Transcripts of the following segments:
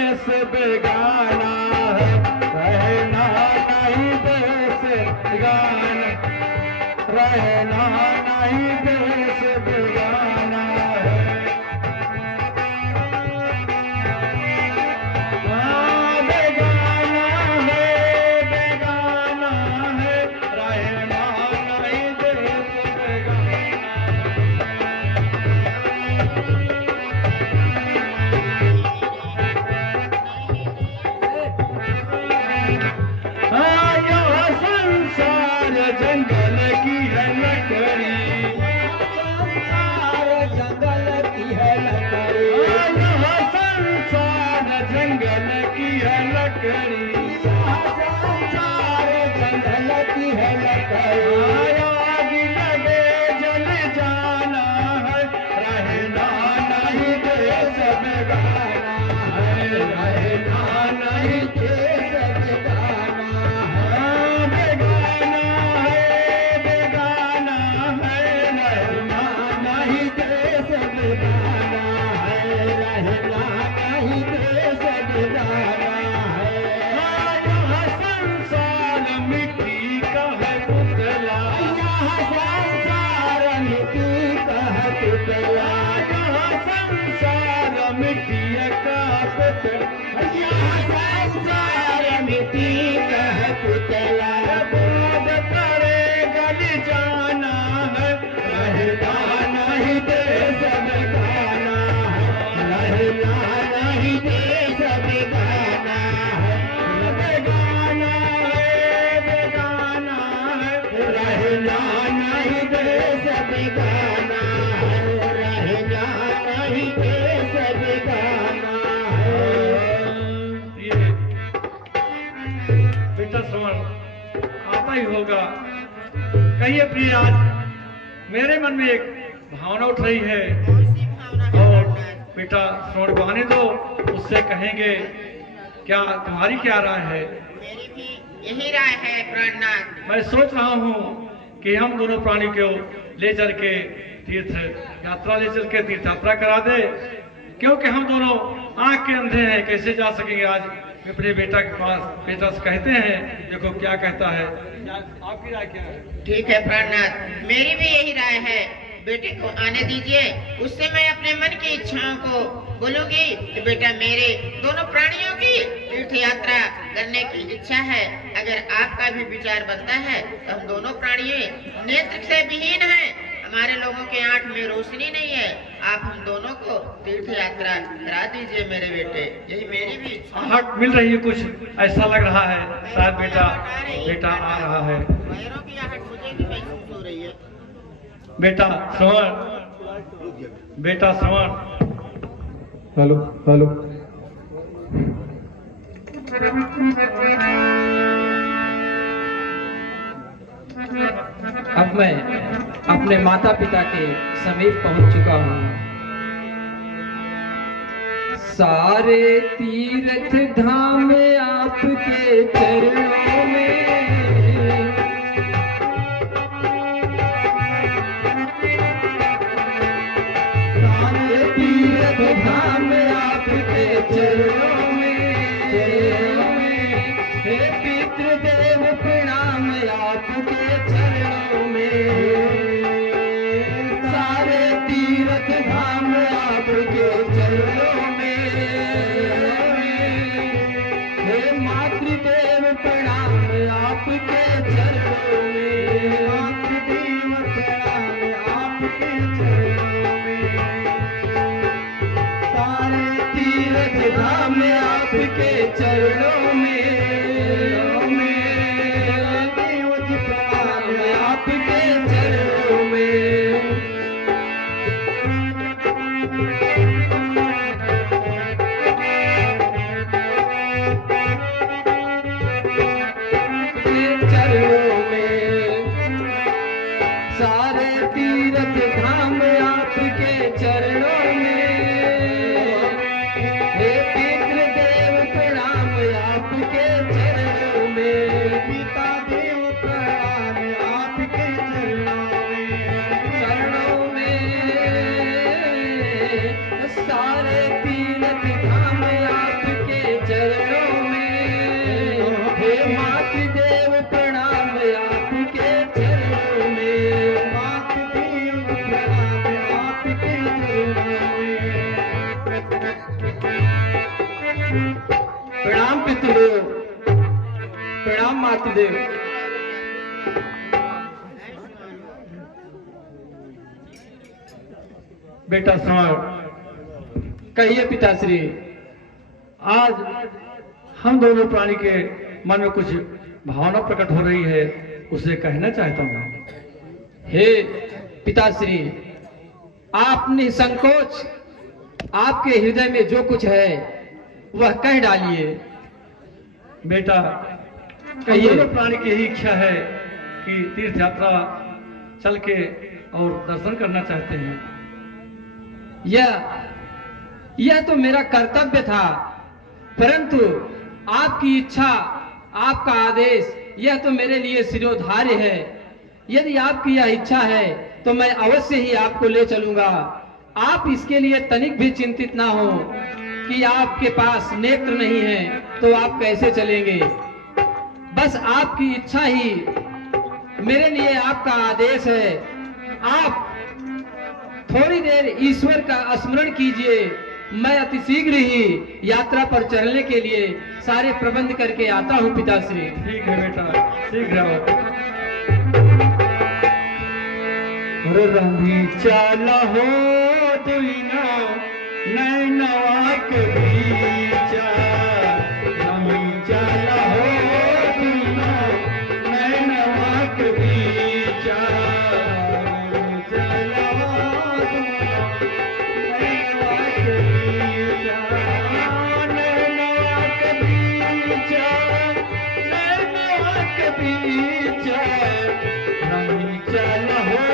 देश बेगाना है, रहना नहीं देश बेगाना, रहना नहीं देश बेगाना है। बेगाना है, रहना नहीं देश बेगाना। संसार जंगल की है लकड़ी, संसार जंगल की है लकड़ी, संसार जंगल की है लकड़ी, संसार जंगल की है लकड़ी। आग लगे जल जाना है, रहना नहीं देश बेगाना है, रहना नहीं देश बेगाना है। बेगाना है, बेगाना है, रहना नहीं देश बेगाना है, रहना नहीं देश बेगाना है। यहाँ संसार मिट्टी का है पुतला, यहाँ संसार मिट्टी का है पुतला, यहाँ संसार मिट्टी का पुतला, यहाँ संसार मिट्टी का है पुतला। बोध करे गल जाना है, रहना नहीं देश बेगाना है, रहना नहीं देश बेगाना है। बेगाना है, बेगाना है, रहना नहीं देश बेगाना है, रहना नहीं देश बेगाना है। बेटा श्रवण आता ही होगा। कहिए प्रिय, आज मेरे मन में एक भावना उठ रही है और बेटा श्रवण को आने दो, उससे कहेंगे क्या तुम्हारी क्या राय है। मेरी भी यही राय है प्राणनाथ। मैं सोच रहा हूँ कि हम दोनों प्राणी को ले चल के तीर्थ यात्रा करा दे, क्योंकि हम दोनों आंख के अंधे हैं, कैसे जा सकेंगे। आज अपने बेटा के पास बेटा से कहते हैं, देखो क्या कहता है। आपकी राय क्या है? ठीक है प्राणनाथ, मेरी भी यही राय है। बेटे को आने दीजिए, उससे मैं अपने मन की इच्छाओं को बोलूंगी कि बेटा मेरे दोनों प्राणियों की तीर्थ यात्रा करने की इच्छा है। अगर आपका भी विचार बनता है तो हम दोनों प्राणी नेत्र से विहीन हैं, हमारे लोगों के आंख में रोशनी नहीं है, आप हम दोनों को तीर्थ यात्रा करा दीजिए मेरे बेटे, यही मेरी भी इच्छा है। आहट मिल रही है, कुछ ऐसा लग रहा है शायद बेटा आ रहा है। पैरों की आहट मुझे भी महसूस हो रही है। बेटा श्रवण, बेटा श्रवण। Hello hello. अब मैं अपने माता पिता के समीप पहुंच चुका हूं। सारे तीर्थ धाम आपके चरणों में, सारे तीर्थ धाम आपके चरणों में, हे पितृदेव प्रणाम आपके चरणों में, सारे तीर्थ धाम आपके चरणों में, हे मातृदेव प्रणाम आपके चरणों में, मातृदेव प्रणाम आपके चरणों में, सारे तीर्थ धाम आपके चरणों में, देव जी प्रणाम आपके चरणों में। चरणों में, सारे तीर्थ धाम आपके चरणों में, हे पितृदेव प्रणाम आप प्रणाम पितृदेव, प्रणाम मातृदेव। बेटा समर, कहिए पिताश्री। आज हम दोनों प्राणी के मन में कुछ भावना प्रकट हो रही है, उसे कहना चाहता हूँ। हे पिताश्री, आप निसंकोच आपके हृदय में जो कुछ है वह कह डालिए। बेटा, हम कहिए। दोनों प्राणी की यही इच्छा है कि तीर्थ यात्रा चल के और दर्शन करना चाहते हैं। यह तो मेरा कर्तव्य था, परंतु आपकी इच्छा, आपका आदेश, यह तो मेरे लिए शिरोधार्य है। यदि आपकी यह इच्छा है तो मैं अवश्य ही आपको ले चलूंगा। आप इसके लिए तनिक भी चिंतित ना हो कि आपके पास नेत्र नहीं है तो आप कैसे चलेंगे। बस आपकी इच्छा ही मेरे लिए आपका आदेश है। आप थोड़ी देर ईश्वर का स्मरण कीजिए, मैं अतिशीघ्र ही यात्रा पर चलने के लिए सारे प्रबंध करके आता हूँ पिताश्री। ठीक है बेटा, शीघ्र आओ। रमी चाला हो दुइना नैनवा के बीचा, रमी चाला हो दुइना नैनवा के बीचा, रमी चाला हो दुइना नैनवा के बीचा, नैनवा के बीचा, नैनवा के बीचा, रमी चाला हो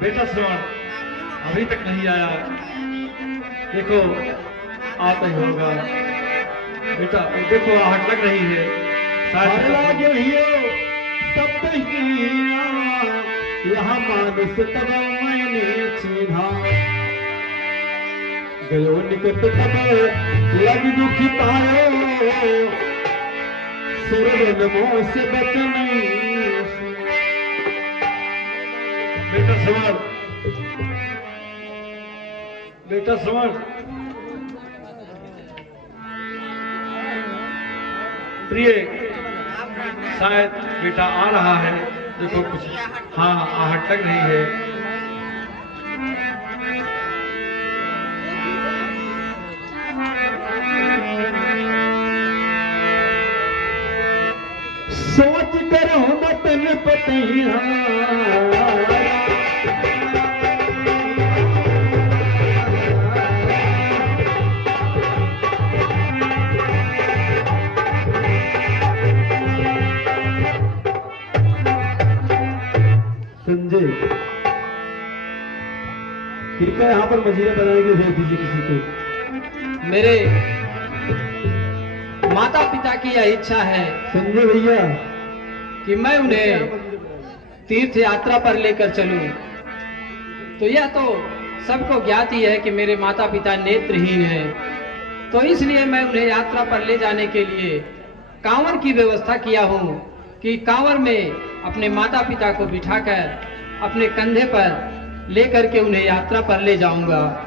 बेटा श्रवण अभी तक नहीं आया, देखो आता ही होगा। बेटा देखो आहट लग रही है, शायद यहाँ मानुष तब मैंने चिन्हा गयो निकट तब लग दुखी पायो सुरवन मोह से बच नहीं। बेटा समर, बेटा समर, प्रिय शायद बेटा आ रहा है, देखो कुछ हाँ आहट लग रही है। सोच कर मतन पतिया संजय कृपया यहाँ पर मजीरा बनाने की भेज दीजिए किसी को। मेरे माता पिता की यह इच्छा है संजय भैया कि मैं उन्हें तीर्थ यात्रा पर लेकर चलूं। तो यह तो सबको ज्ञात ही है कि मेरे माता पिता नेत्रहीन हैं, तो इसलिए मैं उन्हें यात्रा पर ले जाने के लिए कांवर की व्यवस्था किया हूं कि कांवर में अपने माता पिता को बिठाकर अपने कंधे पर लेकर के उन्हें यात्रा पर ले जाऊंगा।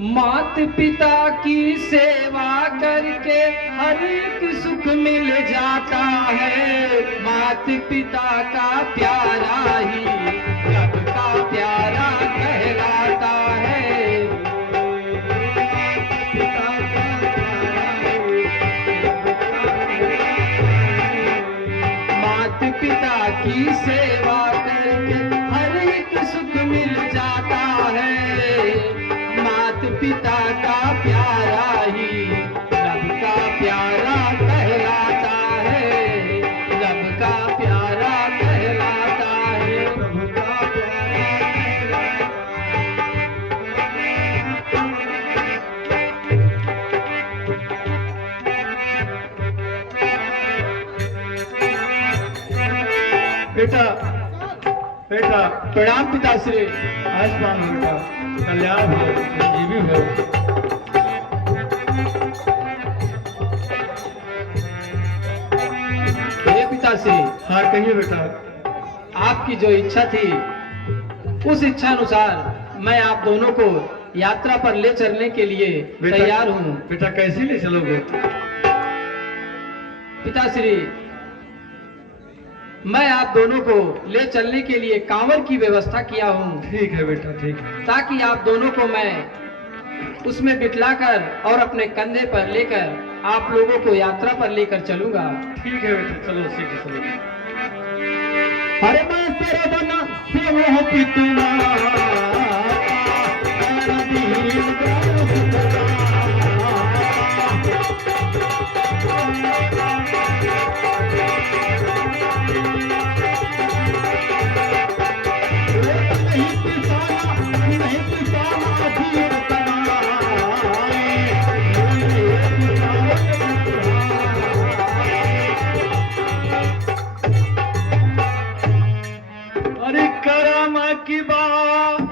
मात पिता की सेवा करके हर एक सुख मिल जाता है। मात पिता का प्यारा ही रब का प्यारा कहलाता है। मात पिता की सेवा करके हर एक सुख मिल जाता है। मात पिता का प्यारा ही रब का प्यारा कहलाता है। रब का प्यारा कहलाता है। प्रभु का प्यारा कहलाता बेटा बेटा प्रणाम पिताश्री। आयुष्मान हो बेटा, कल्याण हो, जीवी हो। हे पिताश्री, हाँ कहिए बेटा। आपकी जो इच्छा थी उस इच्छा अनुसार मैं आप दोनों को यात्रा पर ले चलने के लिए बेटा- तैयार हूँ। बेटा कैसे ले चलोगे? पिताश्री, मैं आप दोनों को ले चलने के लिए कांवर की व्यवस्था किया हूँ ठीक है बेटा, ठीक है। ताकि आप दोनों को मैं उसमें बिठलाकर और अपने कंधे पर लेकर आप लोगों को यात्रा पर लेकर चलूंगा। ठीक है बेटा, चलो सीधे चलो। अरे मैं सरवना से मोह पितना अरे करम की बात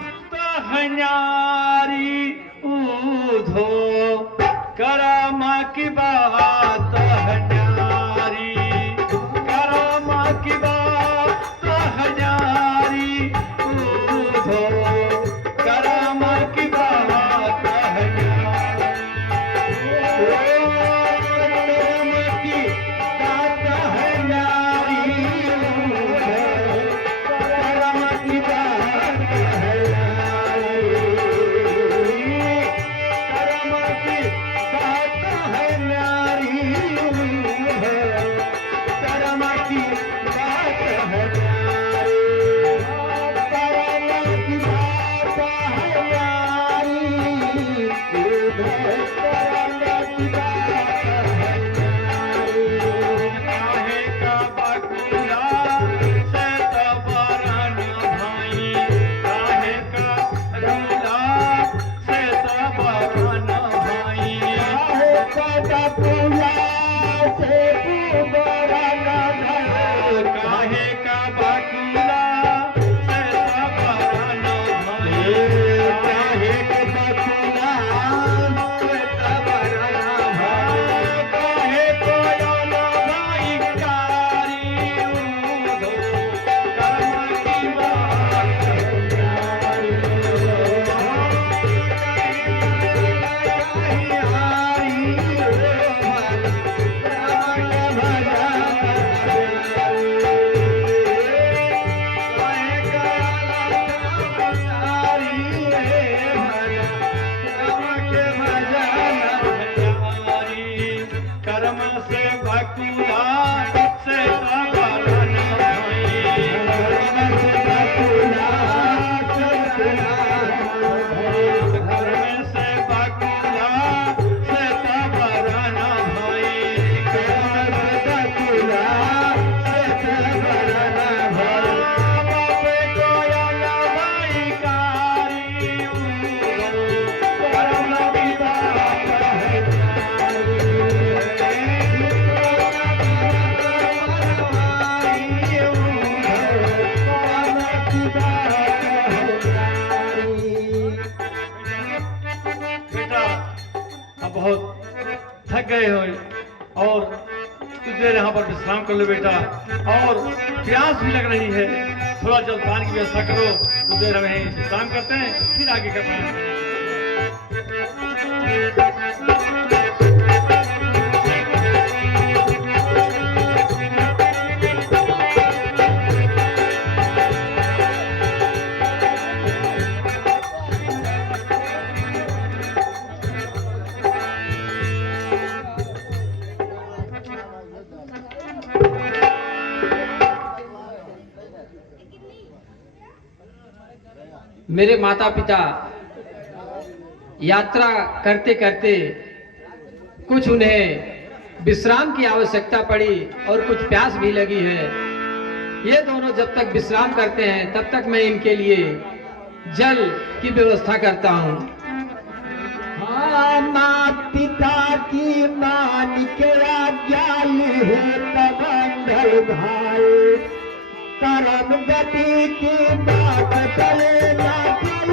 है न्यारी ऊधो, करम की बात है न्यारी, करम की बात है न्यारी ऊधो, करम की बात है न्यारी। अब बहुत थक गए हो और कुछ देर यहाँ पर विश्राम कर लो बेटा, और प्यास भी लग रही है, थोड़ा जलपान की व्यवस्था करो। कुछ देर हम यहीं विश्राम करते हैं, फिर आगे का प्लान। मेरे माता पिता यात्रा करते करते कुछ उन्हें विश्राम की आवश्यकता पड़ी और कुछ प्यास भी लगी है। ये दोनों जब तक विश्राम करते हैं तब तक मैं इनके लिए जल की व्यवस्था करता हूँ। हाँ, माँ पिता की मान के आज्ञा है तब अंधल भाई, कर्म गति की बात चले ना फल